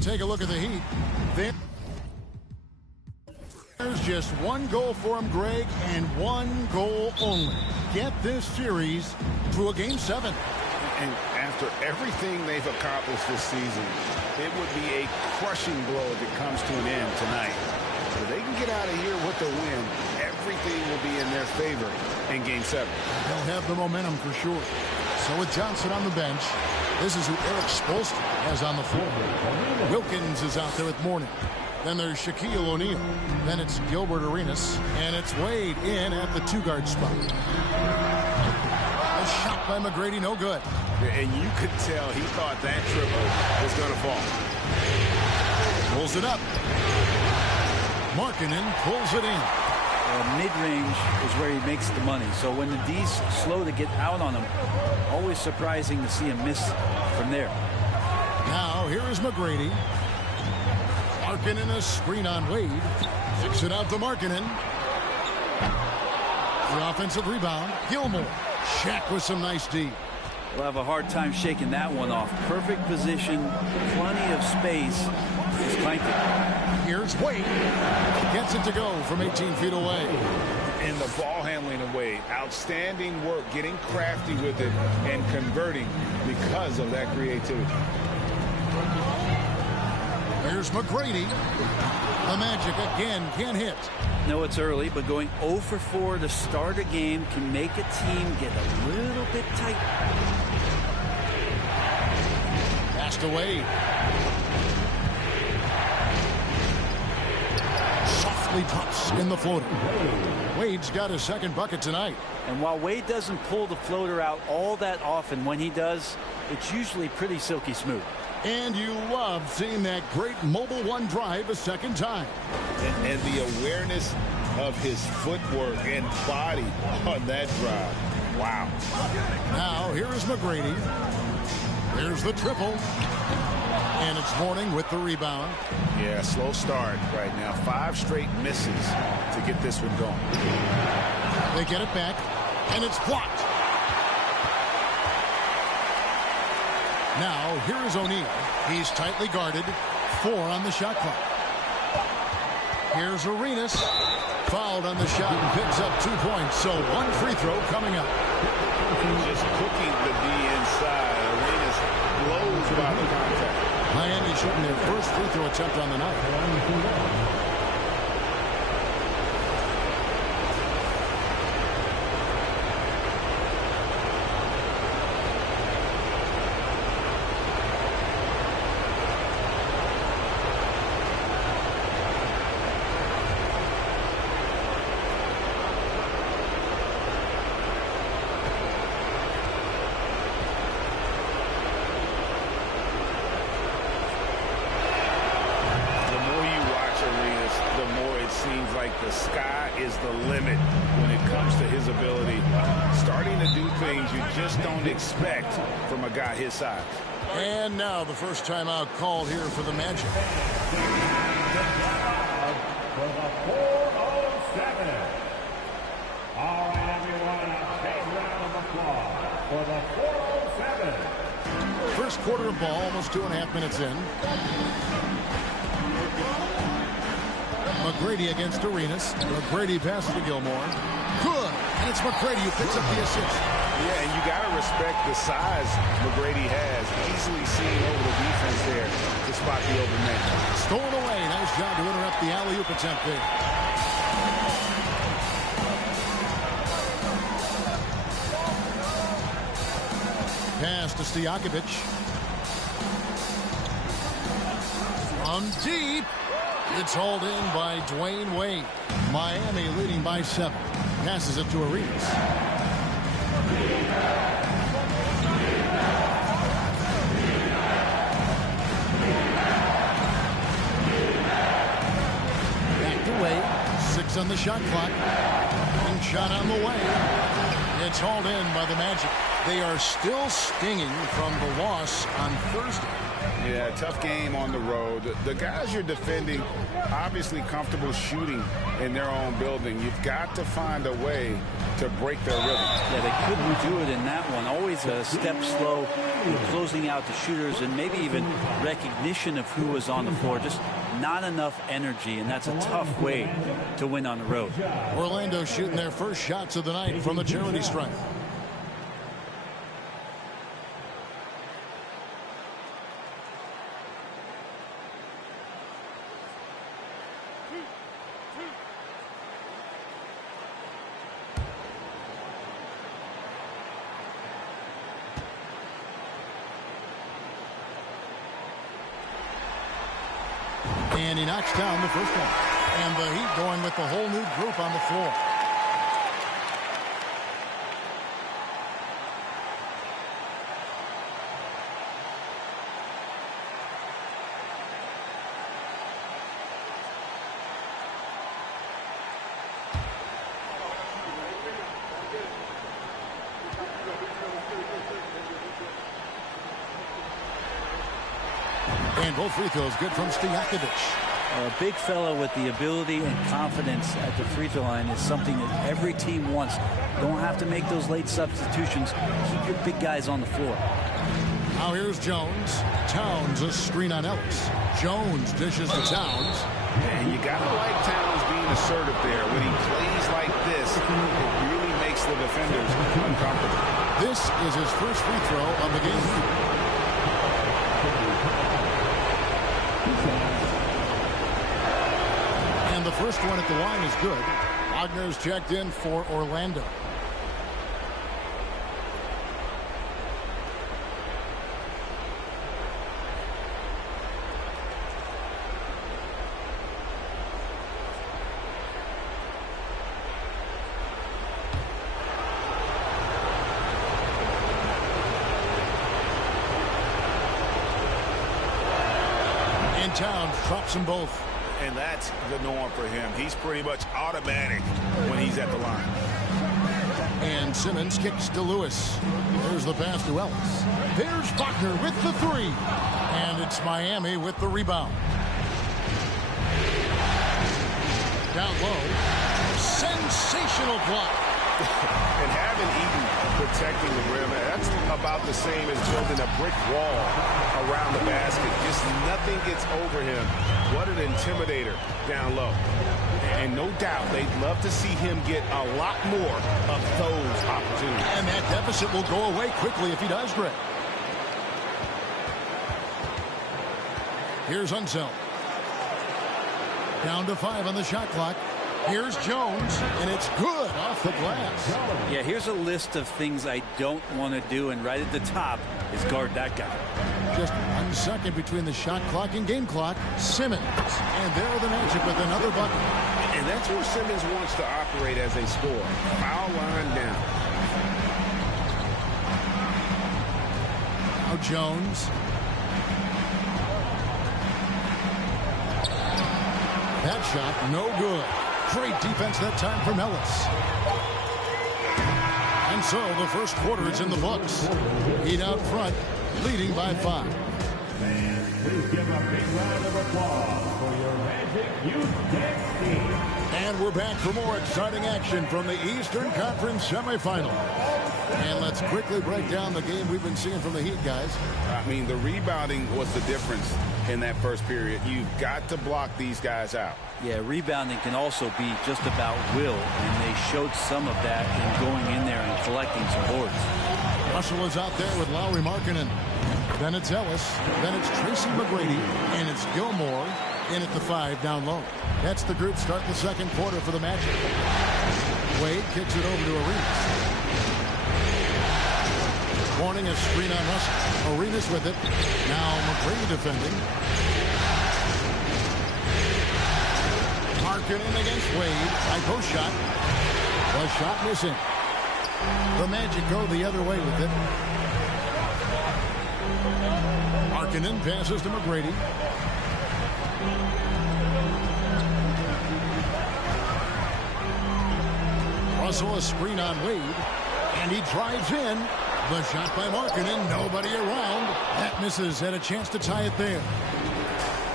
Take a look at the Heat. There's just one goal for him, Greg, and one goal only. Get this series to a Game 7. And after everything they've accomplished this season, it would be a crushing blow if it comes to an end tonight. If they can get out of here with a win, everything will be in their favor in Game 7. They'll have the momentum for sure. So with Johnson on the bench, this is who Eric Spoelstra has on the floor. Wilkins is out there with Mourning. Then there's Shaquille O'Neal. Then it's Gilbert Arenas. And it's Wade in at the two-guard spot. A shot by McGrady, no good. And you could tell he thought that triple was going to fall. Pulls it up. Markkanen pulls it in. Mid-range is where he makes the money. So when the D's slow to get out on him, always surprising to see him miss from there. Now here is McGrady. Markkanen a screen on Wade. Kicks it out to Markkanen. The offensive rebound. Gilmore. Shaq with some nice D. We'll have a hard time shaking that one off. Perfect position, plenty of space. Just clanked it. Here's Wade. Gets it to go from 18 feet away. And the ball handling of Wade. Outstanding work getting crafty with it and converting because of that creativity. Here's McGrady. The Magic again can't hit. No, it's early, but going 0 for 4 to start a game can make a team get a little bit tight. Passed away. Softly pops in the floater. Wade's got his second bucket tonight. And while Wade doesn't pull the floater out all that often, when he does, it's usually pretty silky smooth. And you love seeing that great Mobile One drive a second time. And the awareness of his footwork and body on that drive. Wow. Now here is McGrady. There's the triple. And it's Mourning with the rebound. Yeah, slow start right now. 5 straight misses to get this one going. They get it back, and it's blocked. Now, here is O'Neal. He's tightly guarded. 4 on the shot clock. Here's Arenas. Fouled on the shot and picks up 2 points. So 1 free throw coming up. Just cooking the D inside. Arenas blows by the contact. Miami shooting their first free throw attempt on the night. like the sky is the limit when it comes to his ability. Starting to do things you just don't expect from a guy his size. And now the first timeout called here for the Magic. For the 407. All right, everyone, a big round of applause for the 407. First quarter of ball, almost 2.5 minutes in. McGrady against Arenas. McGrady passes to Gilmore. Good. And it's McGrady who picks up the assist. Yeah, and you got to respect the size McGrady has. Easily seen over the defense there to spot the open man. Stolen away. Nice job to interrupt the alley-oop attempt there. Pass to Stojakovic. From deep. It's hauled in by Dwayne Wade. Miami leading by 7. Passes it to Arenas. Back to Wade. 6 on the shot clock. And shot on the way. It's hauled in by the Magic. They are still stinging from the loss on Thursday. Yeah, tough game on the road. The guys you're defending, obviously comfortable shooting in their own building. You've got to find a way to break their rhythm. Yeah, they couldn't do it in that one. Always a step slow in closing out the shooters and maybe even recognition of who was on the floor. Just not enough energy, and that's a tough way to win on the road. Orlando shooting their first shots of the night from the charity stripe. And he knocks down the first one. And the Heat going with the whole new group on the floor. And both free throws good from Stojakovic. A big fellow with the ability and confidence at the free throw line is something that every team wants. Don't have to make those late substitutions. Keep your big guys on the floor. Now here's Jones. Towns a screen on Ellis. Jones dishes to Towns. And you got to like Towns being assertive there. When he plays like this, it really makes the defenders uncomfortable. This is his first free throw of the game. And the first one at the line is good. Wagner's checked in for Orlando. And Towns drops them both. And that's the norm for him. He's pretty much automatic when he's at the line. And Simmons kicks to Lewis. There's the pass to Ellis. There's Wagner with the three. And it's Miami with the rebound. Down low. Sensational block. And having Eaton protecting the rim, that's about the same as building a brick wall around the basket. Just nothing gets over him. What an intimidator down low. And no doubt they'd love to see him get a lot more of those opportunities. And that deficit will go away quickly if he does, Greg. Here's Unseld. Down to 5 on the shot clock. Here's Jones, and it's good off the glass. Yeah, here's a list of things I don't want to do, and right at the top is guard that guy. Just 1 second between the shot clock and game clock. Simmons, and there are the Magic with another bucket. And that's where Simmons wants to operate as a scorer. Foul line down. Now Jones. That shot, no good. Great defense that time from Ellis. And so the first quarter is in the books. Heat out front, leading by 5. Please give a big round of applause for your Magic Youth Dance team. And we're back for more exciting action from the Eastern Conference semifinal. And let's quickly break down the game we've been seeing from the Heat, guys. I mean, the rebounding was the difference in that first period. You've got to block these guys out. Yeah, rebounding can also be just about will, and they showed some of that in going in there and collecting some boards. Russell is out there with Lauri Markkanen. Then it's Ellis. Then it's Tracy McGrady. And it's Gilmore in at the 5 down low. That's the group start the second quarter for the Magic. Wade kicks it over to Arenas. Warning a screen on Russell. Arenas with it. Now McGrady defending. Markkanen against Wade. High post shot. The shot missing. The Magic go the other way with it. Markkanen passes to McGrady. Russell a screen on Wade. And he drives in. The shot by Markkanen. Nobody around. That misses. Had a chance to tie it there.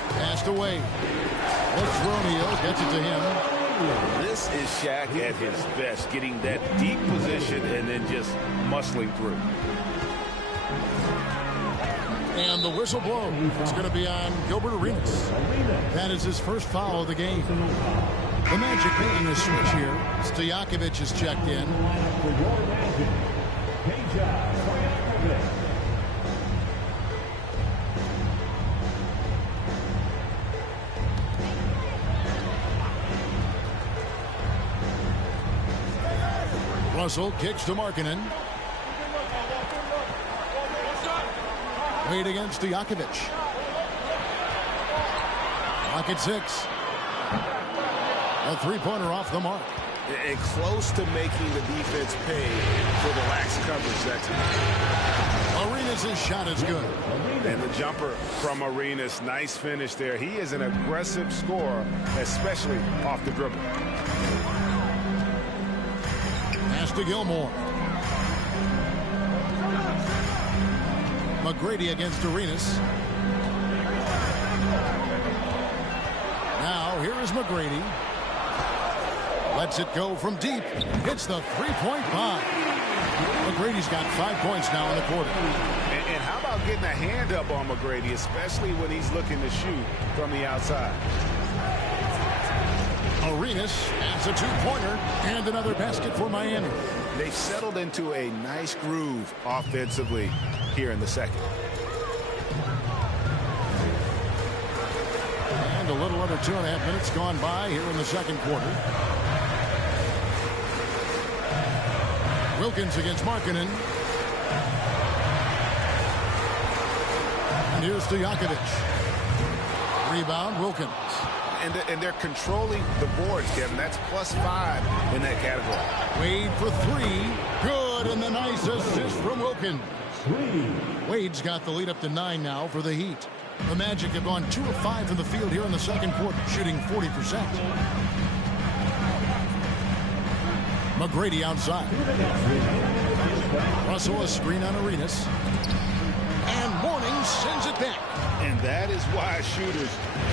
Passed away. Looks O'Neal. Gets it to him. This is Shaq at his best, getting that deep position and then just muscling through. And the whistle blows. It's going to be on Gilbert Arenas. That is his first foul of the game. The Magic making a switch here. Stojakovic is checked in. Russell kicks to Markkanen. Wade against Stojakovic. Lock at 6. A three-pointer off the mark. And close to making the defense pay for the lax coverage that time. Arenas' shot is good. And the jumper from Arenas, nice finish there. He is an aggressive scorer, especially off the dribble. Pass to Gilmore. McGrady against Arenas. Now here is McGrady. Lets it go from deep. Hits the three-point bomb. McGrady's got 5 points now in the quarter. And how about getting a hand up on McGrady, especially when he's looking to shoot from the outside? Arenas adds a two-pointer and another basket for Miami. They've settled into a nice groove offensively here in the second. And a little under 2.5 minutes gone by here in the second quarter. Wilkins against Markkanen. And here's Stojakovic. Rebound, Wilkins. And they're controlling the boards, Kevin. That's +5 in that category. Wade for 3. Good, and the nice assist from Wilkins. Wade's got the lead up to 9 now for the Heat. The Magic have gone 2 of 5 from the field here in the second quarter, shooting 40%. McGrady outside. Russell a screen on Arenas. And Mourning sends it back. And that is why shooters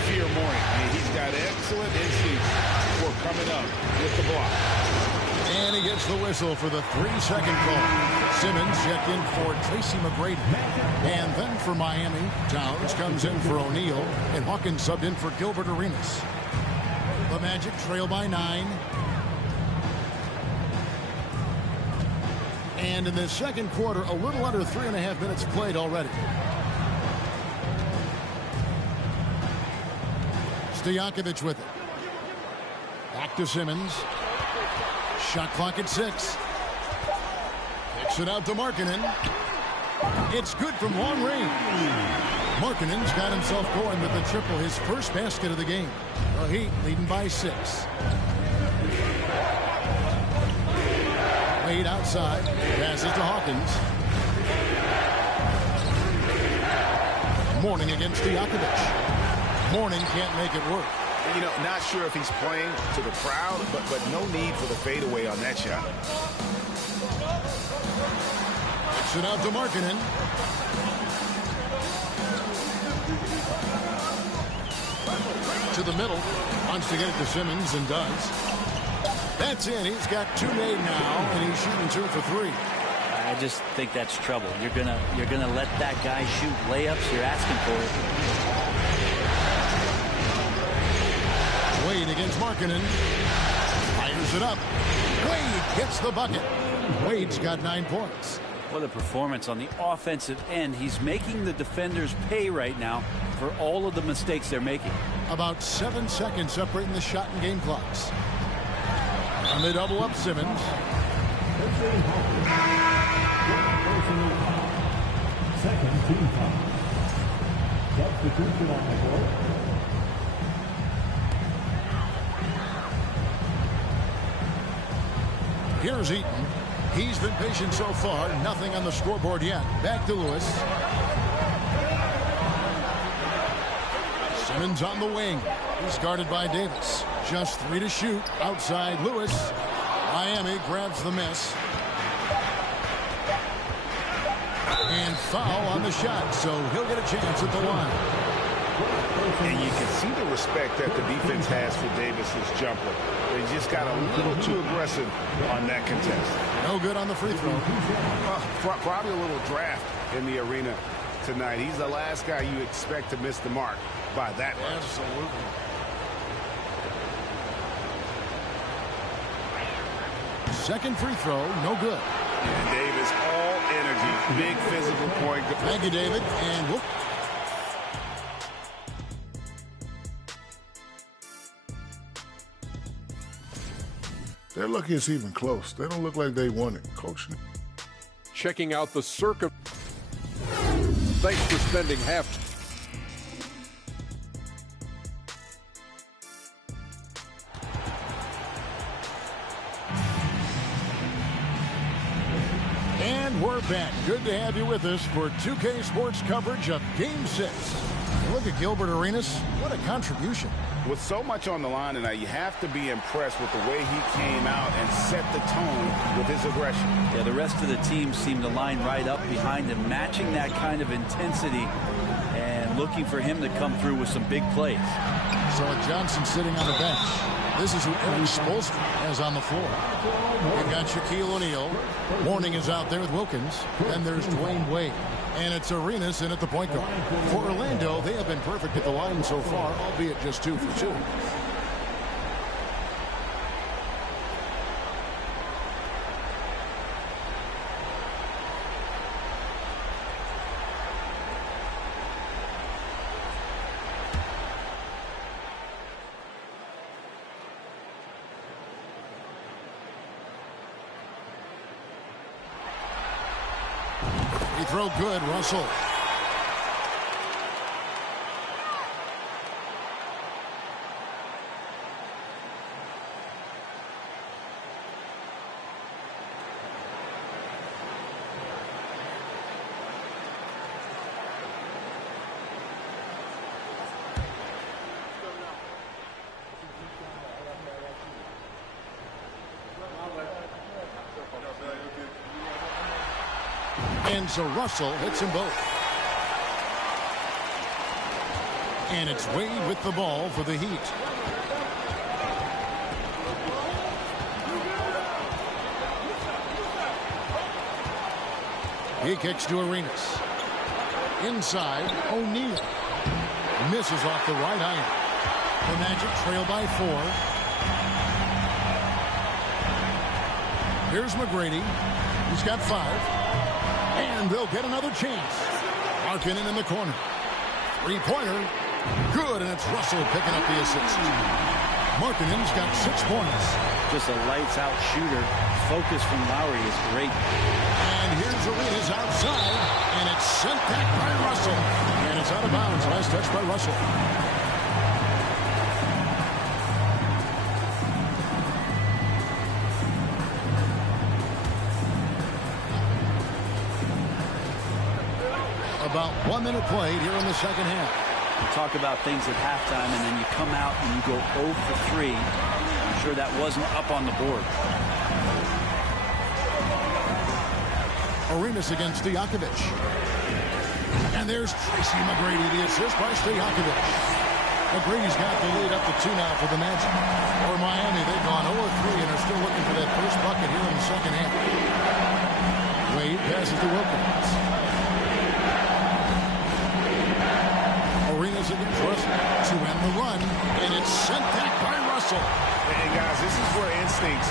fear Mourning. I mean, he's got excellent instincts for coming up with the block. And he gets the whistle for the 3-second call. Simmons checked in for Tracy McGrady. And then for Miami, Towns comes in for O'Neal. And Hawkins subbed in for Gilbert Arenas. The Magic trail by 9. And in the second quarter, a little under 3.5 minutes played already. Stojakovic with it. Back to Simmons. Shot clock at 6. Kicks it out to Markkanen. It's good from long range. Markkanen's got himself going with the triple, his first basket of the game. The Heat leading by 6. Wade outside. Passes to Hawkins. Mourning against Stojakovic. Mourning can't make it work. You know, not sure if he's playing to the crowd, but no need for the fadeaway on that shot. Kicks it out to Markkanen. To the middle. Wants to get it to Simmons and does. That's in. He's got 2 made now, and he's shooting 2 for 3. I just think that's trouble. You're gonna let that guy shoot layups. You're asking for it. Wade against Markkanen. Fires it up. Wade gets the bucket. Wade's got 9 points. What a performance on the offensive end. He's making the defenders pay right now for all of the mistakes they're making. About 7 seconds separating the shot and game clocks. And they double up Simmons. Second team foul. Substitution on the court. Here's Eaton. He's been patient so far. Nothing on the scoreboard yet. Back to Lewis. Simmons on the wing. He's guarded by Davis. Just 3 to shoot. Outside Lewis. Miami grabs the miss. And foul on the shot, so he'll get a chance at the line. And you can see the respect that the defense has for Davis's jumper. They just got a little too aggressive on that contest. No good on the free throw. Probably a little draft in the arena tonight. He's the last guy you expect to miss the mark by that much. Absolutely. Second free throw, no good. And Davis, all energy, big physical point. Thank you, David. And whoop. They're lucky it's even close. They don't look like they won it, Coach. Checking out the circuit. Thanks for spending half. And we're back. Good to have you with us for 2K Sports coverage of Game 6. Look at Gilbert Arenas. What a contribution. With so much on the line tonight, you have to be impressed with the way he came out and set the tone with his aggression. Yeah, the rest of the team seemed to line right up behind him, matching that kind of intensity and looking for him to come through with some big plays. So Johnson sitting on the bench. This is who Eric Spoelstra has on the floor. We've got Shaquille O'Neal. Warning is out there with Wilkins. Then there's Dwayne Wade. And it's Arenas in at the point guard. For Orlando, they have been perfect at the line so far, albeit just 2 for 2. Throw good, Russell. And so Russell hits them both. And it's Wade with the ball for the Heat. He kicks to Arenas. Inside, O'Neal. Misses off the right iron. The Magic trail by 4. Here's McGrady. He's got 5. And they'll get another chance. Markkanen in the corner. Three-pointer. Good, and it's Russell picking up the assist. Markkanen's got 6 points. Just a lights-out shooter. Focus from Lowry is great. And here's Arenas outside, and it's sent back by Russell. And it's out of bounds. Last touch by Russell. About 1 minute played here in the second half. Talk about things at halftime, and then you come out and you go 0 for 3. I'm sure that wasn't up on the board. Arenas against Stojakovic. And there's Tracy McGrady, the assist by Stojakovic. McGrady's got the lead up to 2 now for the Magic. For Miami, they've gone 0-3 and are still looking for that first bucket here in the second half. Wade passes to Wilkins. Arenas against Russell to end the run, and it's sent back by Russell. And guys, this is where instincts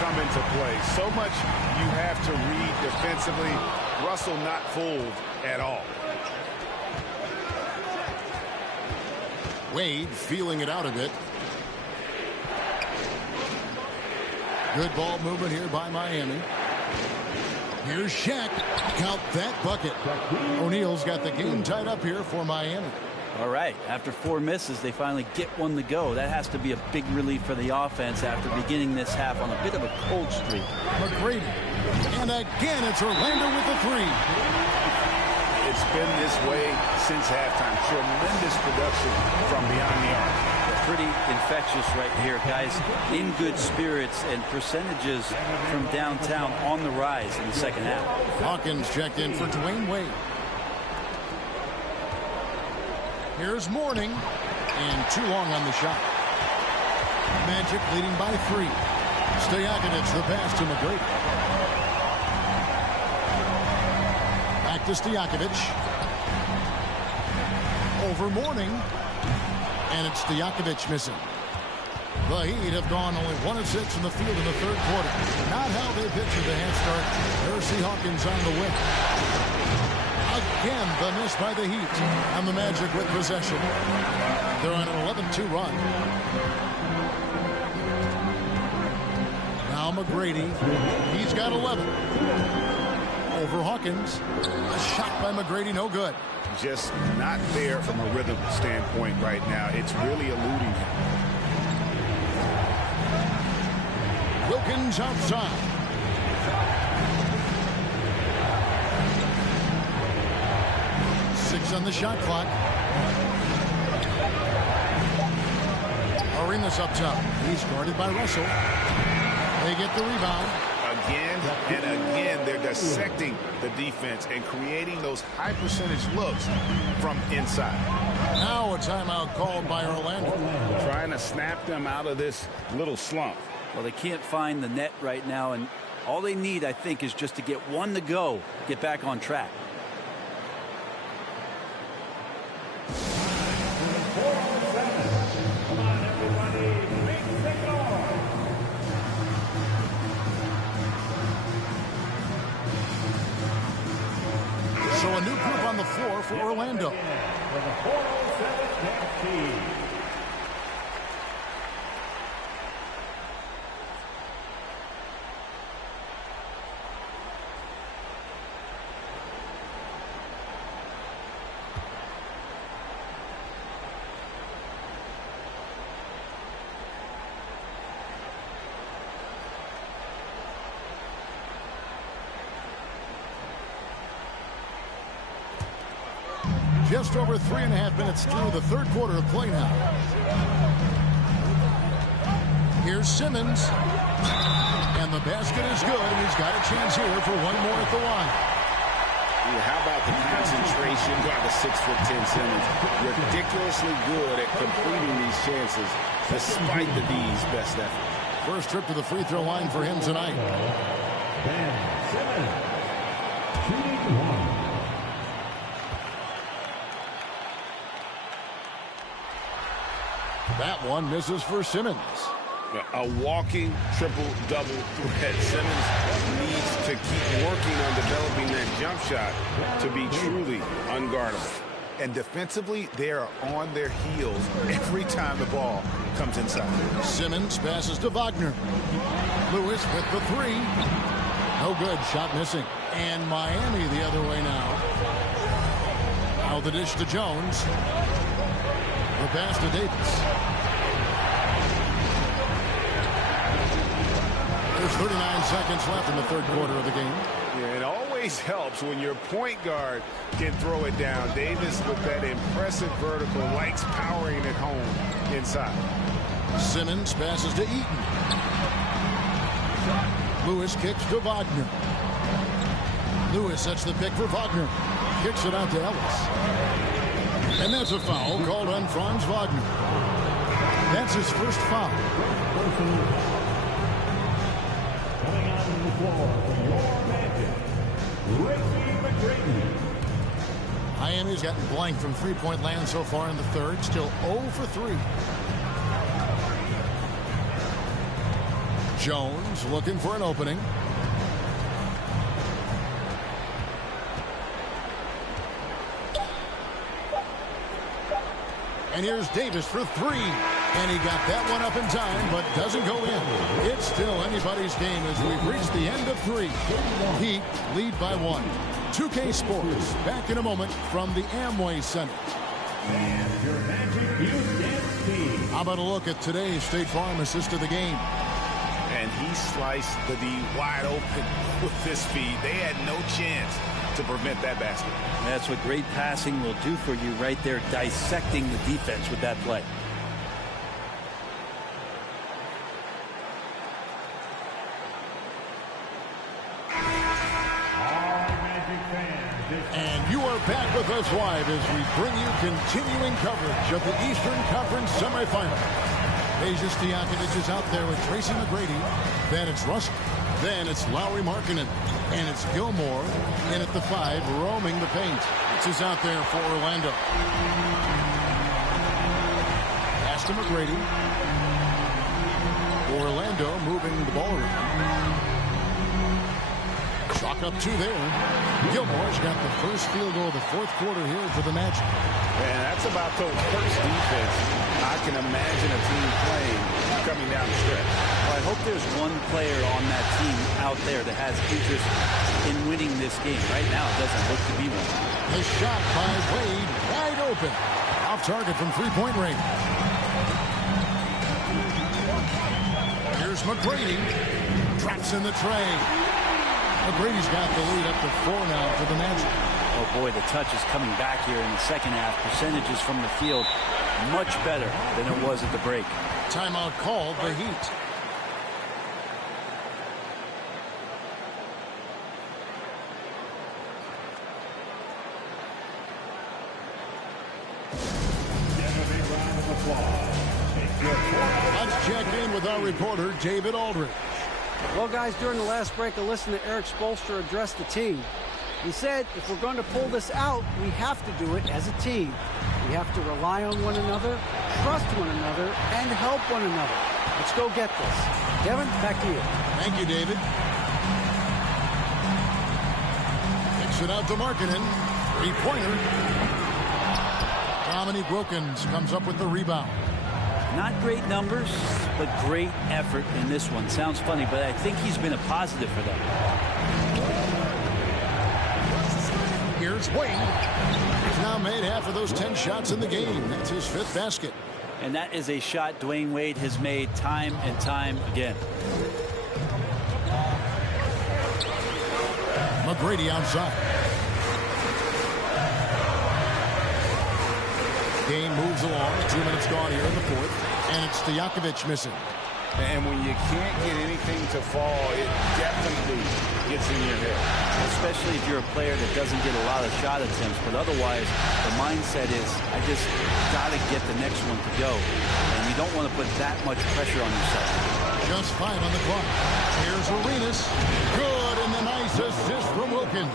come into play. So much you have to read defensively. Russell not fooled at all. Wade feeling it out a bit. Good ball movement here by Miami. Here's Shaq. Count that bucket. O'Neal's got the game tied up here for Miami. All right, after 4 misses, they finally get one to go. That has to be a big relief for the offense after beginning this half on a bit of a cold streak. McGrady. And again, it's Orlando with the 3. It's been this way since halftime. Tremendous production from beyond the arc. Pretty infectious right here, guys. In good spirits and percentages from downtown on the rise in the second half. Hawkins checked in for Dwayne Wade. Here's Mourning, and too long on the shot. Magic leading by 3. Stojakovic the pass to McGrady. Back to Stojakovic. Over Mourning, and it's Stojakovic missing. The Heat have gone only 1 of 6 in the field in the third quarter. Not how they pictured the half start. Hersey Hawkins on the win. Again, the miss by the Heat, and the Magic with possession. They're on an 11-2 run. Now McGrady, he's got 11. Over Hawkins, a shot by McGrady, no good. Just not there from a rhythm standpoint right now. It's really eluding him. Wilkins outside. On the shot clock. Arenas up top. He's guarded by Russell. They get the rebound. Again and again, they're dissecting the defense and creating those high percentage looks from inside. Now a timeout called by Orlando. Trying to snap them out of this little slump. Well, they can't find the net right now, and all they need, I think, is just to get one to go, get back on track. So a new group on the floor for Orlando. Just over 3.5 minutes through the third quarter of play now. Here's Simmons. And the basket is good, and he's got a chance here for one more at the line. How about the concentration by the 6'10" Simmons? Ridiculously good at completing these chances despite the D's best effort. First trip to the free throw line for him tonight. Ben Simmons, shooting 1. That one misses for Simmons. A walking triple-double threat. Simmons needs to keep working on developing that jump shot to be truly unguardable. And defensively, they are on their heels every time the ball comes inside. Simmons passes to Wagner. Lewis with the 3. No good. Shot missing. And Miami the other way now. Now the dish to Jones. The pass to Davis. There's 39 seconds left in the third quarter of the game. Yeah, it always always helps when your point guard can throw it down. Davis, with that impressive vertical, likes powering it home inside. Simmons passes to Eaton. Lewis kicks to Wagner. Lewis sets the pick for Wagner. Kicks it out to Ellis. And that's a foul called on Franz Wagner. That's his first foul. Coming out on the floor for your Magic, Ricky McGrady. Miami's gotten blank from three-point land so far in the third. Still 0 for 3. Jones looking for an opening. And here's Davis for 3. And he got that one up in time, but doesn't go in. It's still anybody's game as we've reached the end of 3. Heat lead by 1. 2K Sports back in a moment from the Amway Center. And your Magic Houston team. How about a look at today's State Farm assist of the game? And he sliced the D wide open with his feet. They had no chance to prevent that basket. That's what great passing will do for you right there, dissecting the defense with that play. And you are back with us live as we bring you continuing coverage of the Eastern Conference semifinal. Peja Stojakovic is out there with Tracy McGrady. Then it's Russell. Then it's Lauri Markkanen. And it's Gilmore in at the 5, roaming the paint. This is out there for Orlando. Pass to McGrady. Orlando moving the ball around. Chalk up 2 there. Gilmore's got the first field goal of the 4th quarter here for the Magic. And that's about the worst defense I can imagine a team playing coming down the stretch. Well, I hope there's one player on that team out there that has interest in winning this game. Right now, it doesn't look to be one. The shot by Wade, wide open. Off target from three-point range. Here's McGrady. Drops in the tray. McGrady's got the lead up to 4 now for the Magic. Oh, boy, the touch is coming back here in the second half. Percentages from the field much better than it was at the break. Timeout called the Heat. Let's check in with our reporter, David Aldridge. Well, guys, during the last break, I listened to Eric Spoelstra address the team. He said, if we're going to pull this out, we have to do it as a team. We have to rely on one another, trust one another, and help one another. Let's go get this. Devin, back to you. Thank you, David. Kicks it out to Markkanen. Three-pointer. Dominique Wilkins comes up with the rebound. Not great numbers, but great effort in this one. Sounds funny, but I think he's been a positive for them. Here's Wade. He's now made half of those 10 shots in the game. That's his 5th basket. And that is a shot Dwayne Wade has made time and time again. McGrady outside. Game moves along. 2 minutes gone here in the 4th. And it's Stojakovic missing. And when you can't get anything to fall, it definitely gets in your head. Especially if you're a player that doesn't get a lot of shot attempts. But otherwise, the mindset is, I just got to get the next one to go. And you don't want to put that much pressure on yourself. Just 5 on the clock. Here's Arenas. Good, and the nice assist from Wilkins.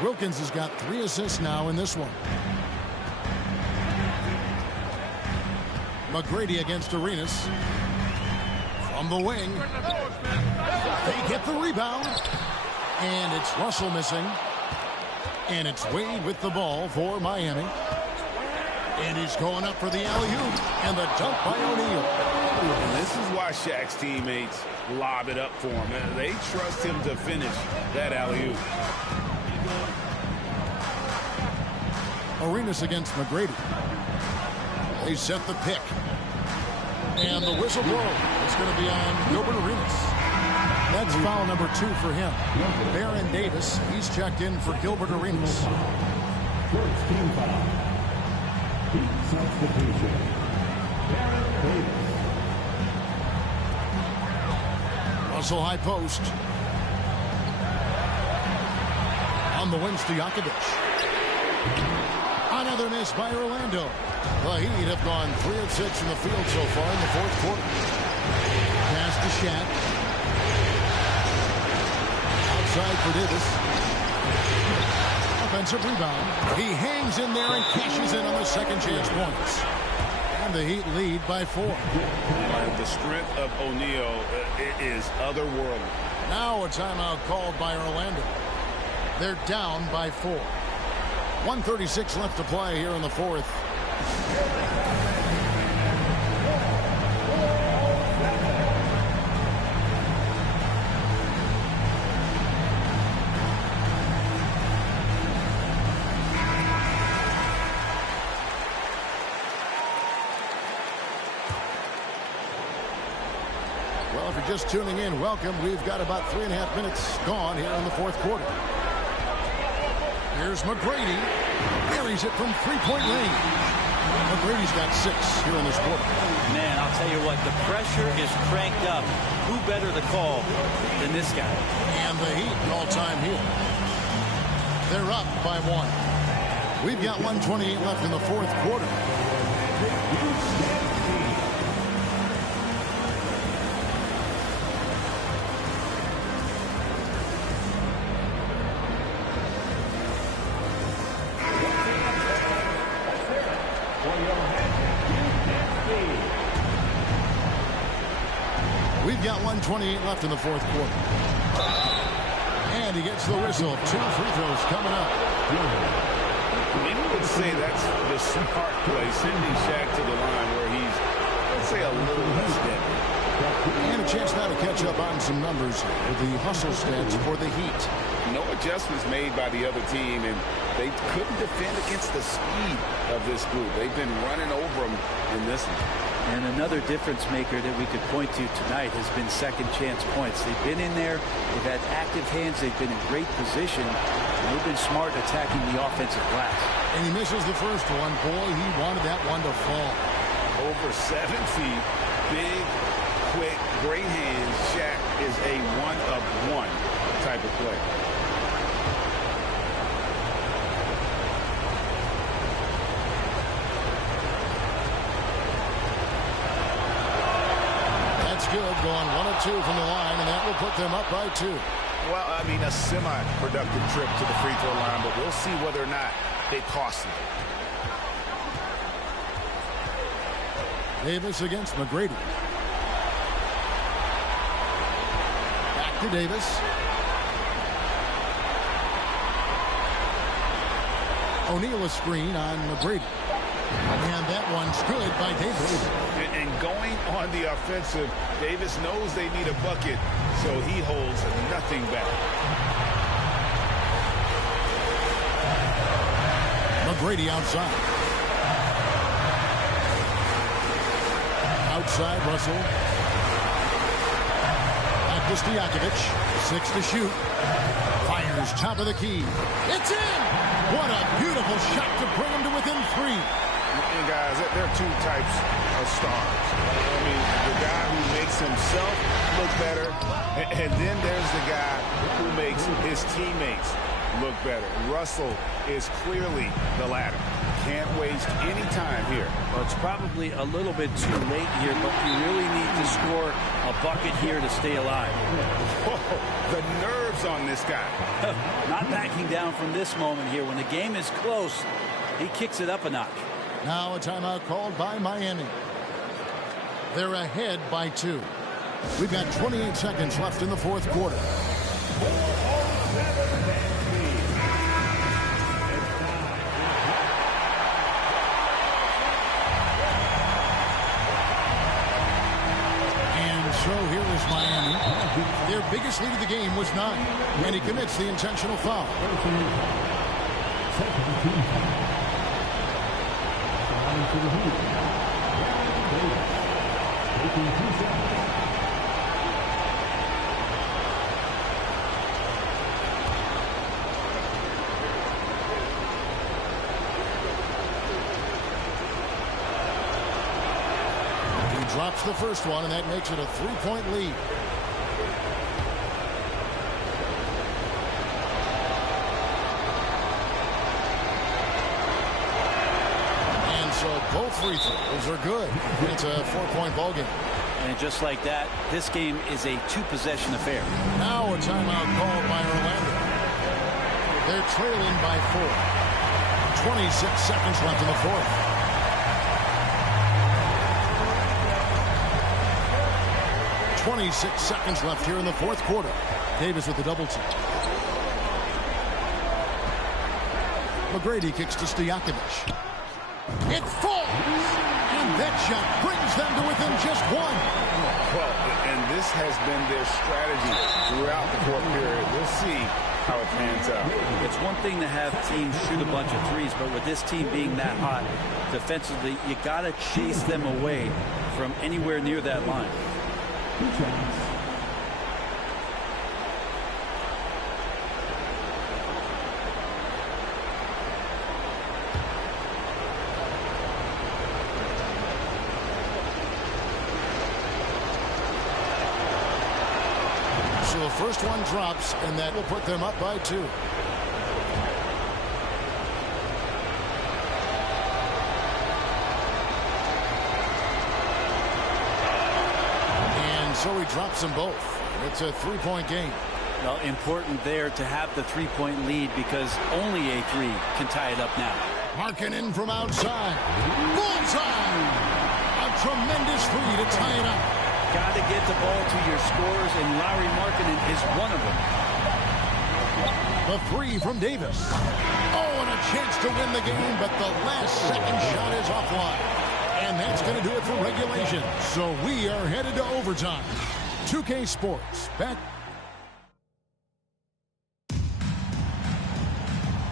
Wilkins has got 3 assists now in this one. McGrady against Arenas. From the wing. They get the rebound. And it's Russell missing. And it's Wade with the ball for Miami. And he's going up for the alley-oop. And the dunk by O'Neal. And this is why Shaq's teammates lob it up for him. They trust him to finish that alley-oop. Arenas against McGrady. They set the pick. And the whistle blows. It's going to be on Gilbert Arenas. That's foul number 2 for him. Baron Davis, he's checked in for Gilbert Arenas. First team foul. Heat substitution. Baron Davis. Russell high post. On the wing, Stojakovic. Another miss by Orlando. The Heat have gone 3 of 6 in the field so far in the fourth quarter. Pass to Shaq. Outside for Davis. Offensive rebound. He hangs in there and cashes in on the second chance points. And the Heat lead by 4. The strength of O'Neal is otherworldly. Now a timeout called by Orlando. They're down by 4. 1:36 left to play here in the fourth. Well, if you're just tuning in, welcome. We've got about 3.5 minutes gone here in the fourth quarter. Here's McGrady. Buries it from three-point range. McGrady's got 6 here in this quarter. Man, I'll tell you what, the pressure is cranked up. Who better to call than this guy? And the Heat all-time here. They're up by 1. We've got 1:28 left in the fourth quarter. We've got 1:28 left in the fourth quarter. And he gets the whistle. 2 free throws coming up. Maybe we would say that's the smart play, sending Shaq to the line where he's, let's say, a little less deadly. And a chance now to catch up on some numbers with the hustle stats for the Heat. No adjustments made by the other team, and they couldn't defend against the speed of this group. They've been running over them in this one. And another difference maker that we could point to tonight has been second chance points. They've been in there. They've had active hands. They've been in great position. And they've been smart attacking the offensive glass. And he misses the first one. Boy, he wanted that one to fall. Over 7 feet, big, quick, great hands. Shaq is a one-of-one type of player. Good, going 1 of 2 from the line, and that will put them up by 2. Well, I mean, a semi-productive trip to the free throw line, but we'll see whether or not it costs them. Davis against McGrady. Back to Davis. O'Neal a screen on McGrady. And that one's good by Davis. And going on the offensive, Davis knows they need a bucket, so he holds nothing back. McGrady outside. Outside, Russell. Back to Stojakovic. 6 to shoot. Fires top of the key. It's in! What a beautiful shot to bring him to within 3. And guys, there are 2 types of stars. I mean, the guy who makes himself look better, and then there's the guy who makes his teammates look better. Russell is clearly the latter. Can't waste any time here. Well, it's probably a little bit too late here, but you really need to score a bucket here to stay alive. Whoa, the nerves on this guy. Not backing down from this moment here. When the game is close, he kicks it up a notch. Now a timeout called by Miami. They're ahead by 2. We've got 28 seconds left in the fourth quarter. And so here is Miami. Their biggest lead of the game was 9. And he commits the intentional foul. Drops the first one, and that makes it a 3-point lead. And so both free throws are good. It's a 4-point ball game. And just like that, this game is a 2-possession affair. Now a timeout called by Orlando. They're trailing by 4. 26 seconds left in the fourth. .26 seconds left here in the fourth quarter. Davis with the double team. McGrady kicks to Stojakovic. It falls! And that shot brings them to within just one. Well, and this has been their strategy throughout the fourth period. We'll see how it pans out. It's one thing to have teams shoot a bunch of threes, but with this team being that hot defensively, you got to chase them away from anywhere near that line. So the first one drops, and that will put them up by 2. So he drops them both. It's a 3-point game. Well, important there to have the 3-point lead because only a 3 can tie it up now. Markkanen from outside. Bullseye! A tremendous 3 to tie it up. Got to get the ball to your scorers, and Lauri Markkanen is one of them. The 3 from Davis. Oh, and a chance to win the game, but the last second shot is offline. And that's going to do it for regulation. So we are headed to overtime. 2K Sports back.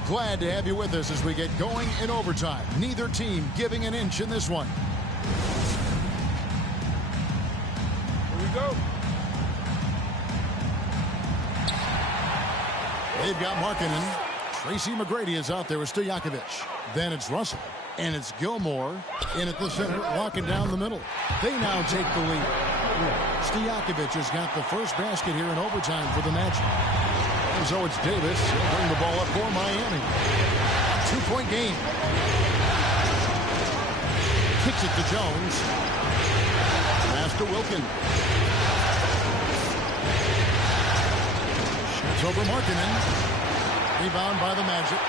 Glad to have you with us as we get going in overtime. Neither team giving an inch in this one. Here we go. They've got Markkanen. Tracy McGrady is out there with Stojakovic. Then it's Russell. And it's Gilmore in at the center, walking down the middle. They now take the lead. Stojakovic has got the first basket here in overtime for the match. And so it's Davis. He'll bring the ball up for Miami. A 2-point game. Kicks it to Jones. Pass to Wilkins. Shoots over Markkanen. Rebound by the Magic.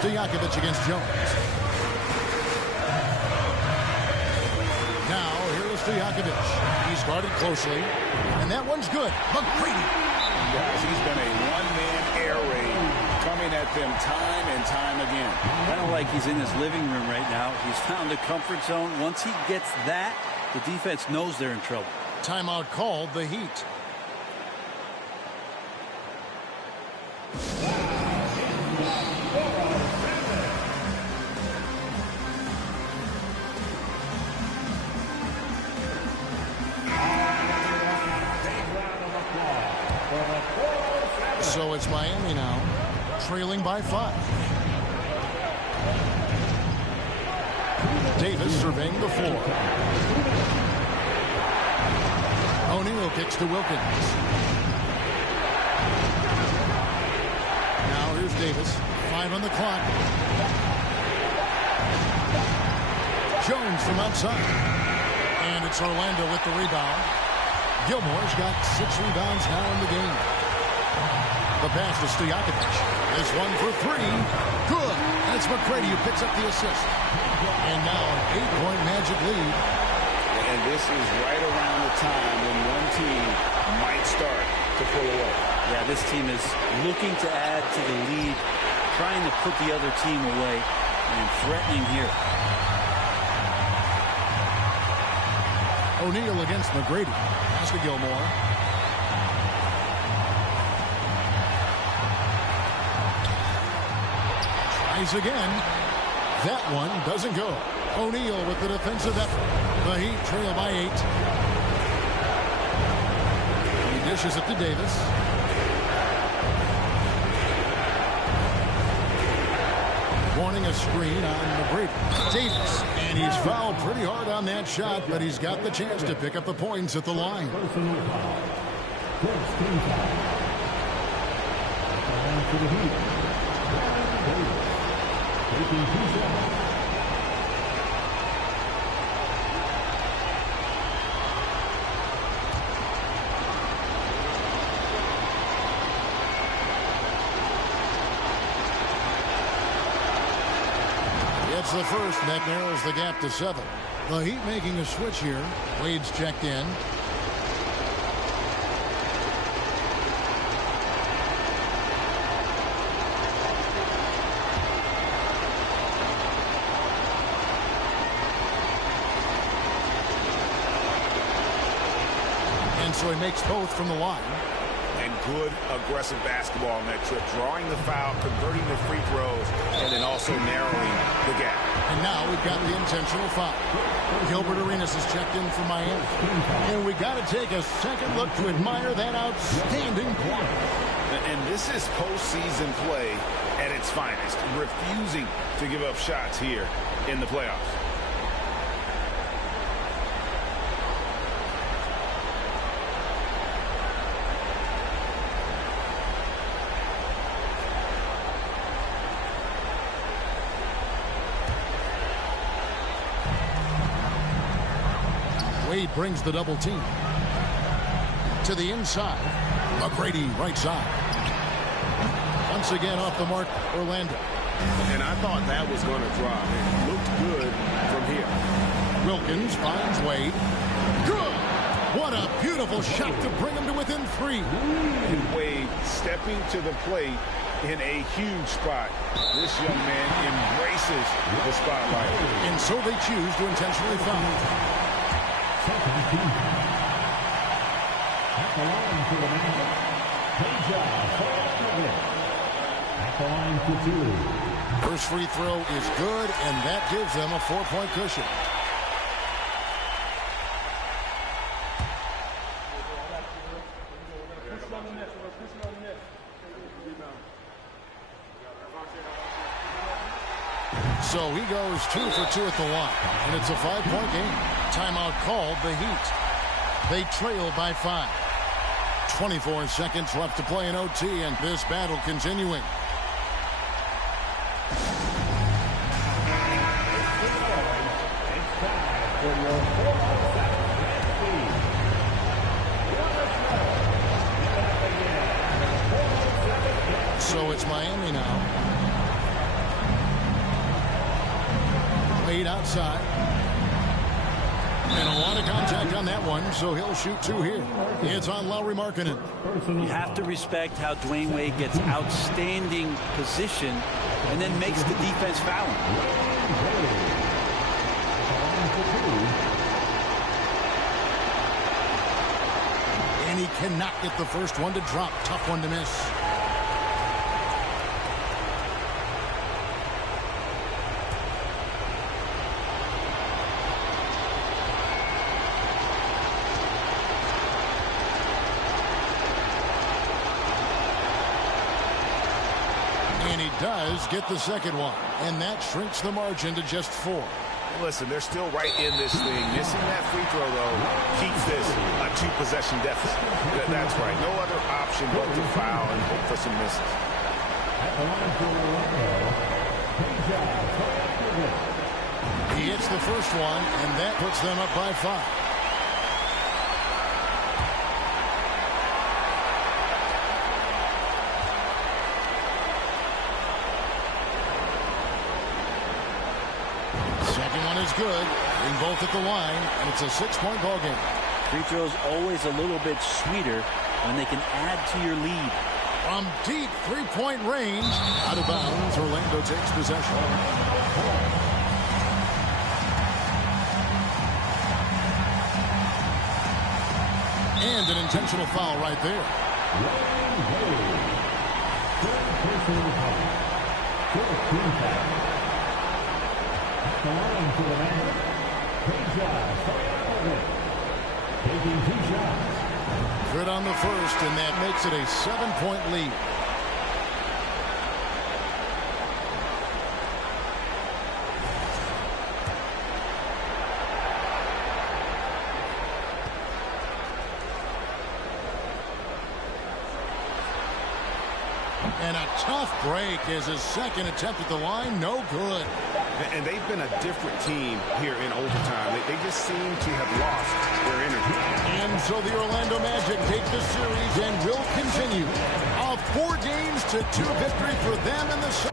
Stojakovic against Jones. Now, here is Stojakovic. He's guarded closely, and that one's good. McGrady. Guys, he's been a one-man air raid coming at them time and time again. Kind of like he's in his living room right now. He's found a comfort zone. Once he gets that, the defense knows they're in trouble. Timeout called, the Heat. So it's Miami now, trailing by 5. Davis surveying the floor. O'Neal kicks to Wilkins. Now here's Davis. 5 on the clock. Jones from outside. And it's Orlando with the rebound. Gilmore's got 6 rebounds now in the game. The pass to Stojakovic. This one for 3. Good. And it's McGrady who picks up the assist. And now an 8-point Magic lead. And this is right around the time when one team might start to pull away. Yeah, this team is looking to add to the lead, trying to put the other team away, and threatening here. O'Neal against McGrady. Pass to Gilmore. Tries again. That one doesn't go. O'Neal with the defensive effort. The Heat trail by 8. He dishes it to Davis. a screen on McGrady. Davis, and he's fouled pretty hard on that shot, but he's got the chance to pick up the points at the line. Personal foul. First team foul. And for the Heat, Brandon Davis. Taking 2 shots. It's the first, and that narrows the gap to 7. The Heat making a switch here. Wade's checked in. And so he makes both from the line. And good aggressive basketball on that trip, drawing the foul, converting the free throws, and then also narrowing the gap. And now we've got the intentional foul. Gilbert Arenas is checked in for Miami. And we got to take a second look to admire that outstanding play. And this is postseason play at its finest, refusing to give up shots here in the playoffs. Wade brings the double team to the inside. McGrady right side. Once again off the mark, Orlando. And I thought that was going to drop. It looked good from here. Wilkins finds Wade. Good! What a beautiful shot to bring him to within 3. And Wade stepping to the plate in a huge spot. This young man embraces the spotlight. And so they choose to intentionally foul. Second team foul. At the line for the Magic, Peja Stojakovic. At the line for 2. First free throw is good, and that gives them a 4-point cushion. So he goes 2 for 2 at the line, and it's a 5-point game. Timeout called the Heat. They trail by 5. 24 seconds left to play in OT, and this battle continuing. So it's Miami now. Wade outside. And a lot of contact on that one, so he'll shoot 2 here. It's on Lauri Markkanen. You have to respect how Dwayne Wade gets outstanding position and then makes the defense foul him. And he cannot get the first one to drop. Tough one to miss. Does get the second one, and that shrinks the margin to just 4. Listen, they're still right in this thing. Missing that free throw, though, keeps this a 2-possession deficit. That's right. No other option but to foul and hope for some misses. He hits the first one, and that puts them up by 5. Is good. Bring both at the line, and it's a 6-point ball game. Free throws always a little bit sweeter when they can add to your lead. From deep 3-point range, out of bounds, Orlando takes possession. And an intentional foul right there. The line to the man. Peja Stojakovic. Taking 2 shots. Good on the first, and that makes it a 7-point lead. And a tough break is his second attempt at the line. No good. And they've been a different team here in overtime. They just seem to have lost their energy. And so the Orlando Magic take the series and will continue. A 4-2 victory for them in the